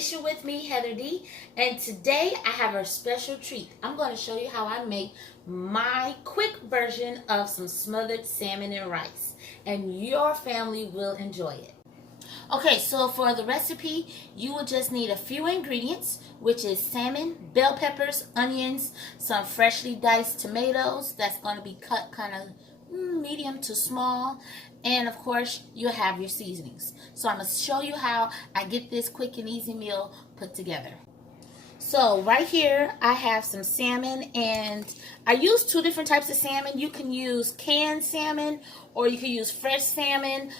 Dish It With Me, Heather D. And today I have a special treat. I'm going to show you how I make my quick version of some smothered salmon and rice. And your family will enjoy it. Okay, so for the recipe, you will just need a few ingredients, which is salmon, bell peppers, onions, some freshly diced tomatoes that's going to be cut kind of medium to small, and of course you'll have your seasonings. So I'm going to show you how I get this quick and easy meal put together. So right here I have some salmon, and I use two different types of salmon. You can use canned salmon or you can use fresh salmon.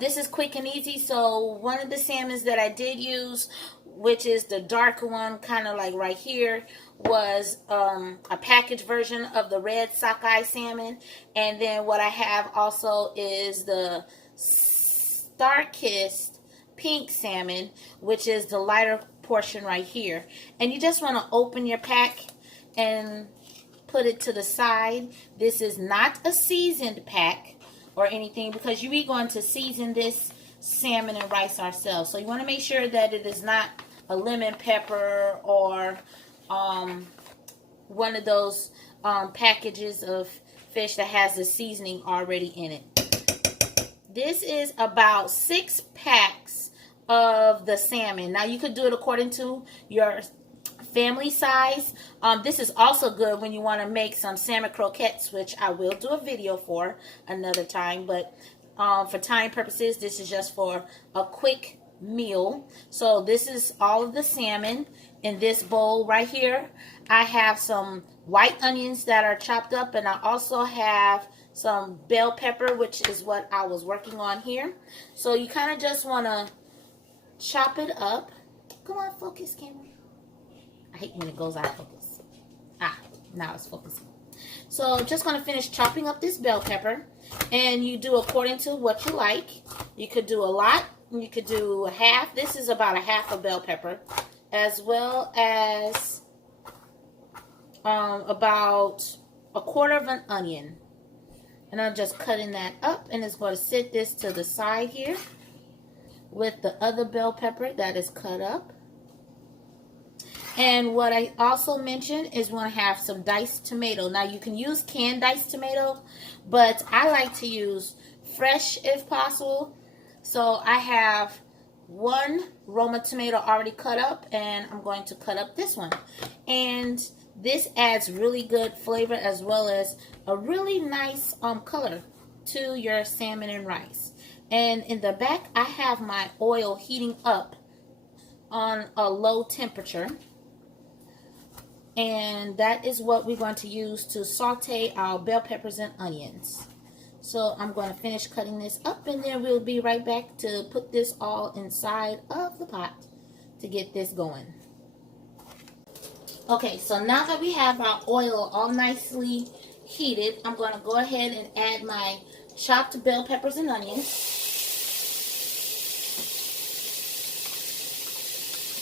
This is quick and easy. So one of the salmons that I did use, which is the darker one, kind of like right here, was a packaged version of the red sockeye salmon. And then what I have also is the Starkist Pink Salmon, which is the lighter portion right here. And you just want to open your pack and put it to the side. This is not a seasoned pack or anything, because you are going to season this salmon and rice ourselves. So you want to make sure that it is not a lemon pepper or one of those packages of fish that has the seasoning already in it. This is about 6 packs of the salmon. Now you could do it according to your family size. This is also good when you want to make some salmon croquettes, which I will do a video for another time, but for time purposes, this is just for a quick meal. So this is all of the salmon in this bowl right here. I have some white onions that are chopped up, and I also have some bell pepper, which is what I was working on here. So you kind of just want to chop it up. Come on, focus, camera. I hate when it goes out of focus. Now it's focusing. So I'm just going to finish chopping up this bell pepper, and you do according to what you like. You could do a lot, you could do a half. This is about a half a bell pepper, as well as about a quarter of an onion. And I'm just cutting that up, and it's going to sit this to the side here with the other bell pepper that is cut up. And what I also mentioned is want to have some diced tomato. Now you can use canned diced tomato, but I like to use fresh if possible. So I have one Roma tomato already cut up, and I'm going to cut up this one. And this adds really good flavor as well as a really nice color to your salmon and rice. And in the back, I have my oil heating up on a low temperature. And that is what we're going to use to saute our bell peppers and onions. So I'm going to finish cutting this up, and then we'll be right back to put this all inside of the pot to get this going. Okay, so now that we have our oil all nicely heated, I'm going to go ahead and add my chopped bell peppers and onions.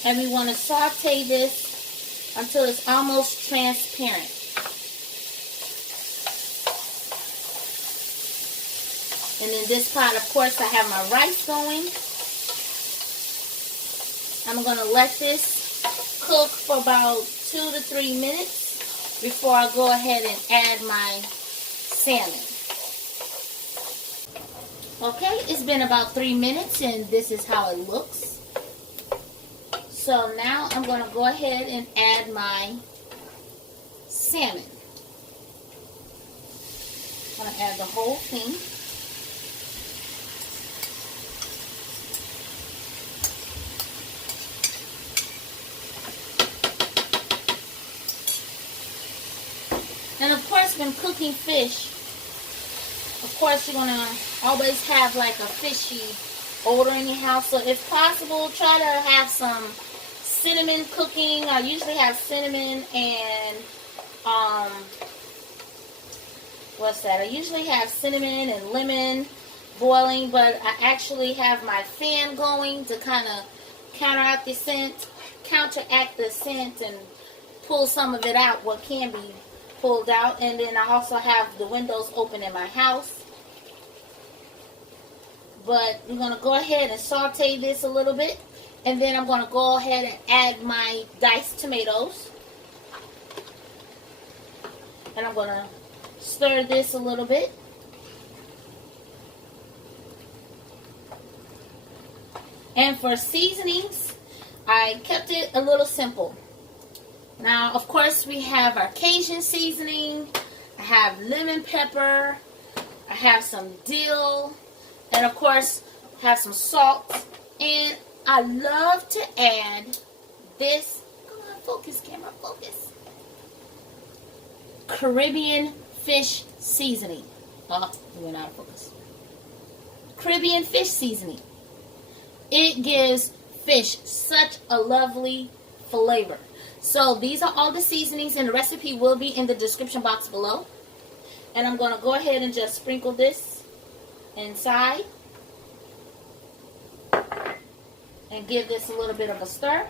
And we want to saute this until it's almost transparent. And in this pot, of course, I have my rice going. I'm going to let this cook for about 2 to 3 minutes before I go ahead and add my salmon. Okay, it's been about 3 minutes, and this is how it looks. So now I'm going to go ahead and add my salmon. I'm going to add the whole thing. And of course, when cooking fish, of course you're going to always have like a fishy odor in your house. So if possible, try to have some cinnamon cooking. I usually have cinnamon and I usually have cinnamon and lemon boiling, but I actually have my fan going to kind of counteract the scent and pull some of it out, what can be pulled out. And then I also have the windows open in my house. But we're going to go ahead and saute this a little bit. And then I'm going to go ahead and add my diced tomatoes. And I'm going to stir this a little bit. And for seasonings, I kept it a little simple. Now, of course, we have our Cajun seasoning. I have lemon pepper. I have some dill. And, of course, have some salt. And I love to add this. Come on, focus, camera, focus. Caribbean fish seasoning. Oh, we went out of focus. Caribbean fish seasoning. It gives fish such a lovely flavor. So these are all the seasonings, and the recipe will be in the description box below. And I'm going to go ahead and just sprinkle this inside. And give this a little bit of a stir.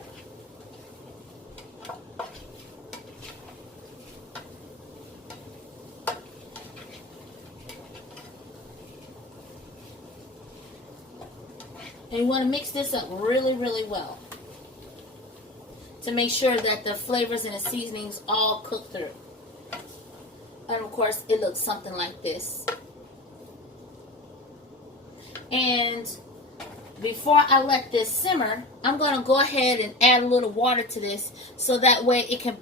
And you want to mix this up really, really well to make sure that the flavors and the seasonings all cook through. And of course, it looks something like this. And before I let this simmer, I'm going to go ahead and add a little water to this so that way it can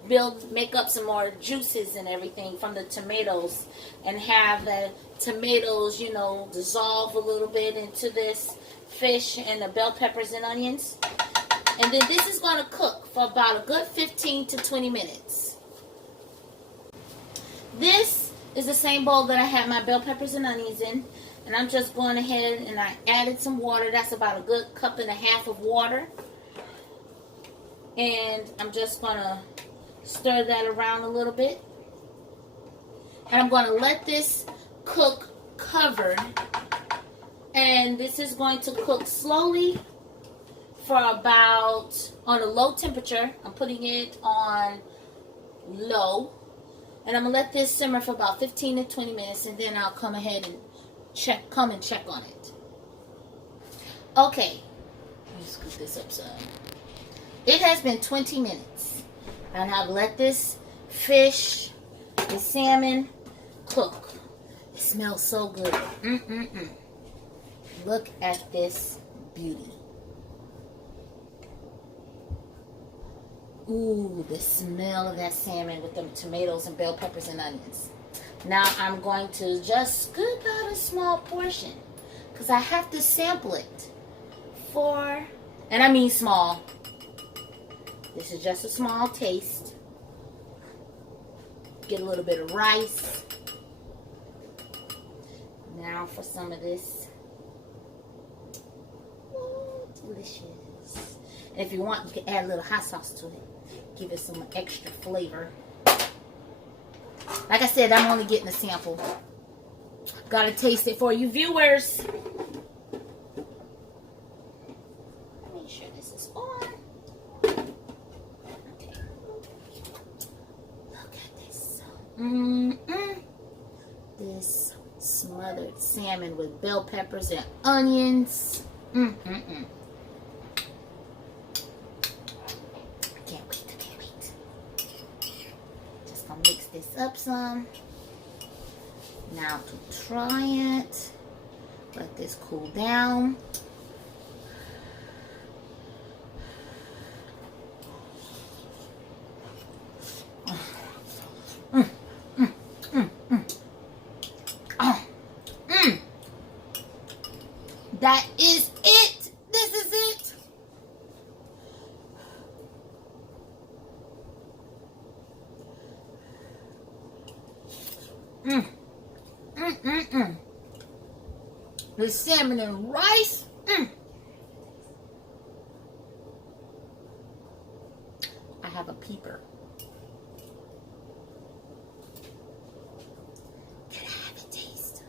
make up some more juices and everything from the tomatoes, and have the tomatoes, you know, dissolve a little bit into this fish and the bell peppers and onions. And then this is going to cook for about a good 15 to 20 minutes. This is the same bowl that I had my bell peppers and onions in. And I'm just going ahead and I added some water. That's about a good 1.5 cups of water. And I'm just going to stir that around a little bit. And I'm going to let this cook covered. And this is going to cook slowly for about, on a low temperature. I'm putting it on low. And I'm going to let this simmer for about 15 to 20 minutes. And then I'll come ahead and come and check on it. Okay. Let me scoop this up some. It has been 20 minutes. And I've let this fish, the salmon, cook. It smells so good. Look at this beauty. Ooh, the smell of that salmon with the tomatoes and bell peppers and onions. Now I'm going to just scoop out a small portion because I have to sample it for, and I mean small. This is just a small taste. Get a little bit of rice. Now for some of this. Ooh, delicious. And if you want, you can add a little hot sauce to it. Give it some extra flavor. Like I said, I'm only getting a sample. Gotta taste it for you viewers. Make sure this is on. Okay. Look at this. This smothered salmon with bell peppers and onions. Can't wait. Just gonna mix this up some. Now to try it. Let this cool down. That is it. This is it. The salmon and rice. I have a peeper. Can I have a taste?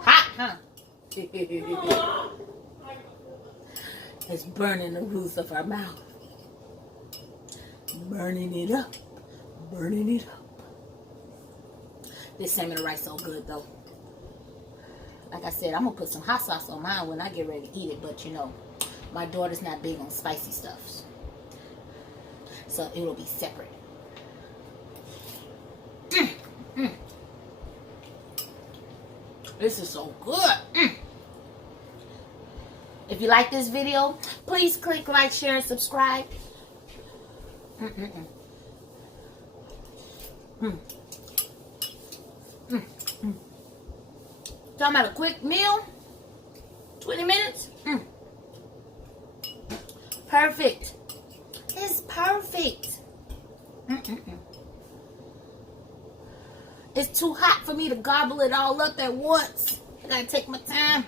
Hot, huh? It's burning the roof of our mouth. Burning it up. Burning it up. This salmon and rice so good though. Like I said, I'm gonna put some hot sauce on mine when I get ready to eat it, but you know, my daughter's not big on spicy stuff, so it will be separate. This is so good. If you like this video, please click like, share, and subscribe. Talking about a quick meal, 20 minutes. Perfect. It's perfect. It's too hot for me to gobble it all up at once. I gotta take my time.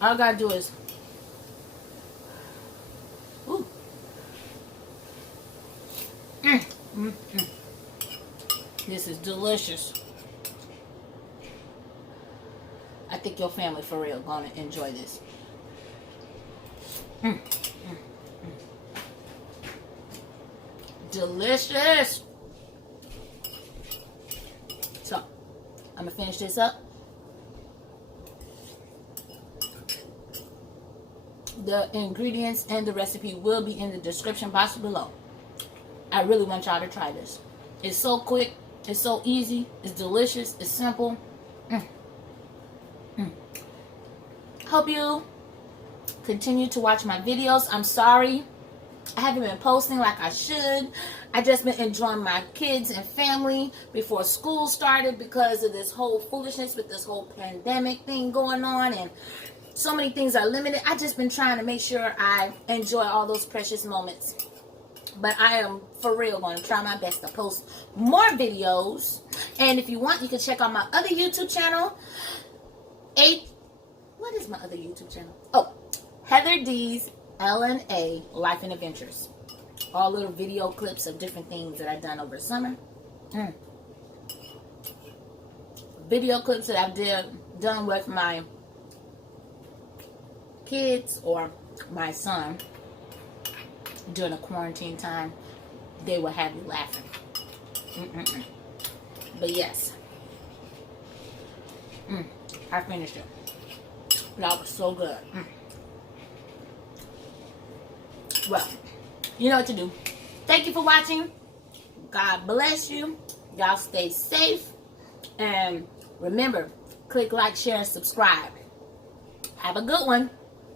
All I gotta do is This is delicious. I think your family for real gonna enjoy this. Delicious. So I'm gonna finish this up. The ingredients and the recipe will be in the description box below. I really want y'all to try this. It's so quick. It's so easy. It's delicious. It's simple. Hope you continue to watch my videos. I'm sorry I haven't been posting like I should. I just been enjoying my kids and family before school started because of this whole foolishness with this whole pandemic thing going on, and so many things are limited. I just been trying to make sure I enjoy all those precious moments. But I am for real going to try my best to post more videos. And if you want, you can check out my other YouTube channel. What is my other YouTube channel? Oh, Heather D's L&A Life and Adventures. All little video clips of different things that I've done over the summer. Video clips that I've done with my kids or my son during the quarantine time. They will have you laughing. But yes, I finished it. That was so good. Well, you know what to do. Thank you for watching. God bless you. Y'all stay safe. And remember, click like, share, and subscribe. Have a good one.